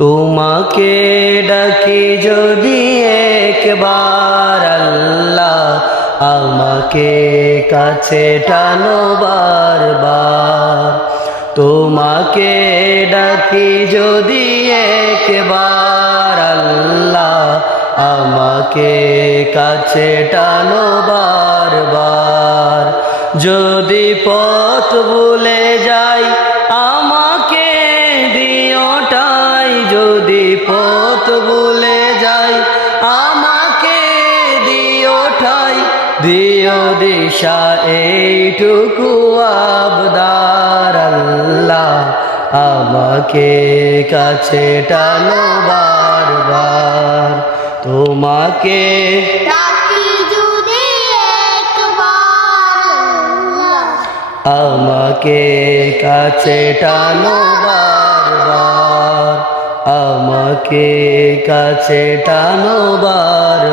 তোমাকে ডাকি যদি একবার আল্লাহ, আমাকে কাছে টানো বারবার। তোমাকে ডাকি যদি একবার আল্লাহ, আমাকে কাছে টানো বারবার। যদি পথ ভুলে যাই আমাকে দিও ঠাই, যদি পথ ভুলে যাই আমাকে দিও ঠাই। দিও দিশা এইটুকু আবদার আল্লাহ, আমাকে কাছে টানো বারবার। তোমাকে ডাকি যদি একবার আল্লাহ, আমাকে কাছে টানো বারবার, আমাকে কাছে টানো বারবার।